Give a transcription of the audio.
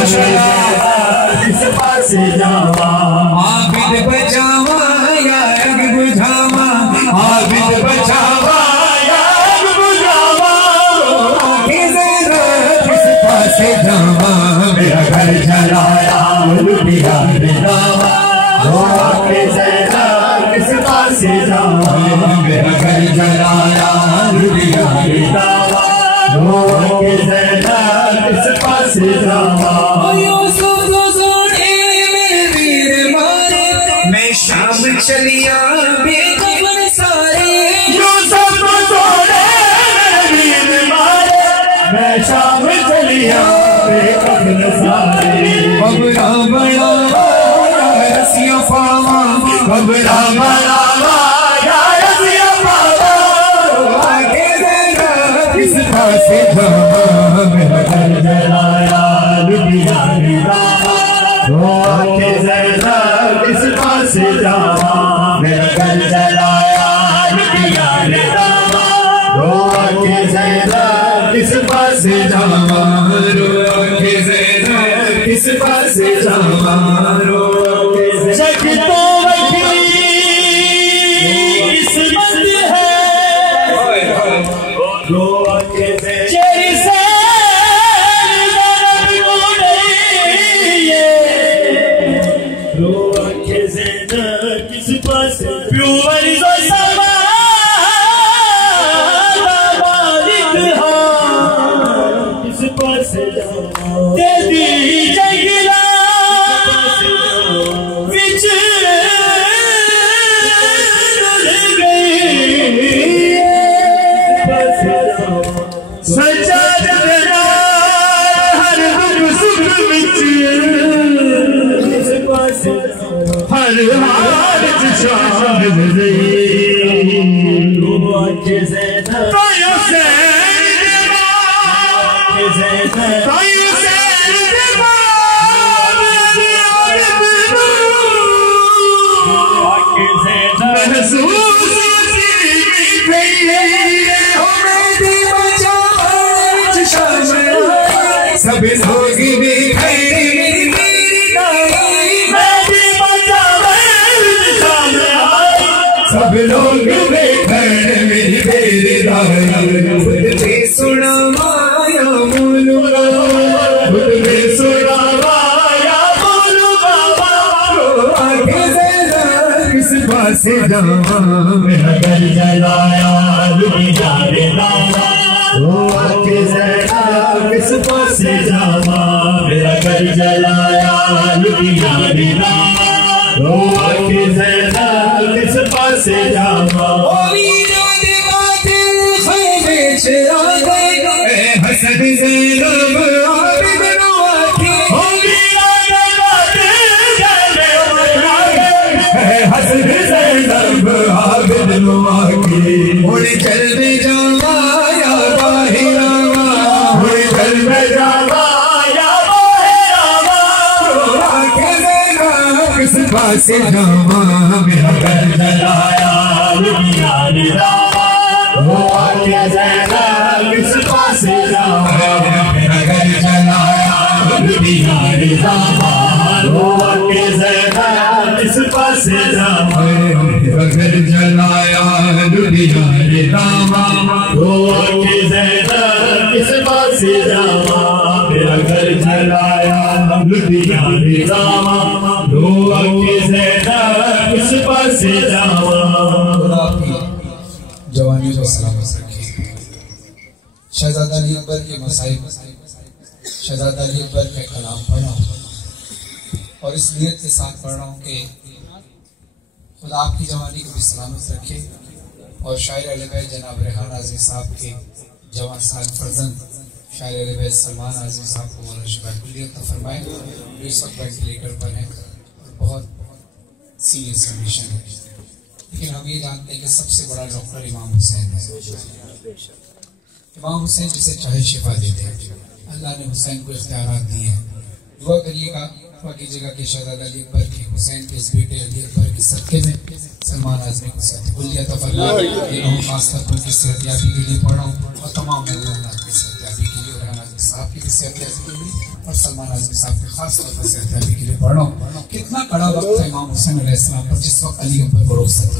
किस पास जावा आबिद बचावा या अग बुझावा आबिद बचावा या अग बुझावा किस पास जावा मेरा घर जलाया लुटिया बिलावा किस पास जावा मेरा घर जलाया लुटिया बिलावा किस पास जावा मैं शाम चलिया बेखबर सारे यूसुफ छोड़े वीर मारे मैं शाम चलिया बेखबर सारे कबरा बड़ा रसिया पावा कबरा बड़ा रसिया पावा आगे किस पास जावा मेरा घर जलाया लुटिया बिलावा किस पास जावा मेरा घर जलाया लुटिया बिलावा किस पास जावा किस पास जावा जग तो वही किस्मत है चेरी से किस पास प्यूर जो किस पास तेरी जगला बिच गई सच्चा तेरा हर दुख सुख बिच किस पास हर हाल शाम गई सब लोग भी सब लोग मेरी बेरी सुना माया बोलूंगा सुना माया बोलूंगा किस पास जावा मेरा घर जलाया लुटिया बिलावा किस पास जावा मेरा घर जलाया लुटिया बिलावा किस पास जावा हसन ज़ैनब आबिद नवाखे हसन ज़ैनब आबिद नवाखे उड़े चल में जावा या बाहिरावा उड़े चल में जावा या बाहिरावा किस पास जावा मेरा घर जलाया लुटिया बिलावा किस पास जावा मेरा घर जलाया लुटिया बिलावा किस पास जावा मेरा घर जलाया लुटिया बिलावा किस पास जावा मेरा घर जलाया लुटिया बिलावा किस पास जावा जवानी को सलामत रखिए। शहजादा अली अकबर के मसाइब शहजादा अली अकबर का कलाम पढ़ा और इस नियत के साथ पढ़ रहा हूँ कि खुदा आपकी जवानी को भी सलामत रखे और शायर अहले बैत जनाब रेहान आज़मी साहब के जवान साल फर्जंद शायर अहले बैत सलमान आज़मी साहब को मौलाना शिफा कुल्लियत फरमाएं। इस वक्त वेंटिलेटर पर हैं और बहुत सीरियस कंडीशन है, लेकिन हम ये जानते हैं कि सबसे बड़ा डॉक्टर इमाम हुसैन है। इमाम हुसैन जिसे चाहे शिफा दे दे। अल्लाह ने हुसैन को इख्तियारात दिए हैं। दुआ करिएगा, दुआ कीजिएगा कि शहजादा अली अकबर के हुसैन के इस बेटे अली अकबर के सदक़े में सलमान आज़मी को सेहत कुल्लियत अता फरमाए। खास तौर पर सेहतयाबी के लिए पढ़ रहा हूँ और तमाम अल्लाह की सेहतयाबी के लिए और साहब की की भी सेहत के लिए और सलमान आज़मी साहब के खास तौर पर सेहत के लिए पढ़ रहा हूँ। कितना कड़ा वक्त है इमाम हुसैन अलैहिस्सलाम पर जिस वक्त अली पर भरोसा किया।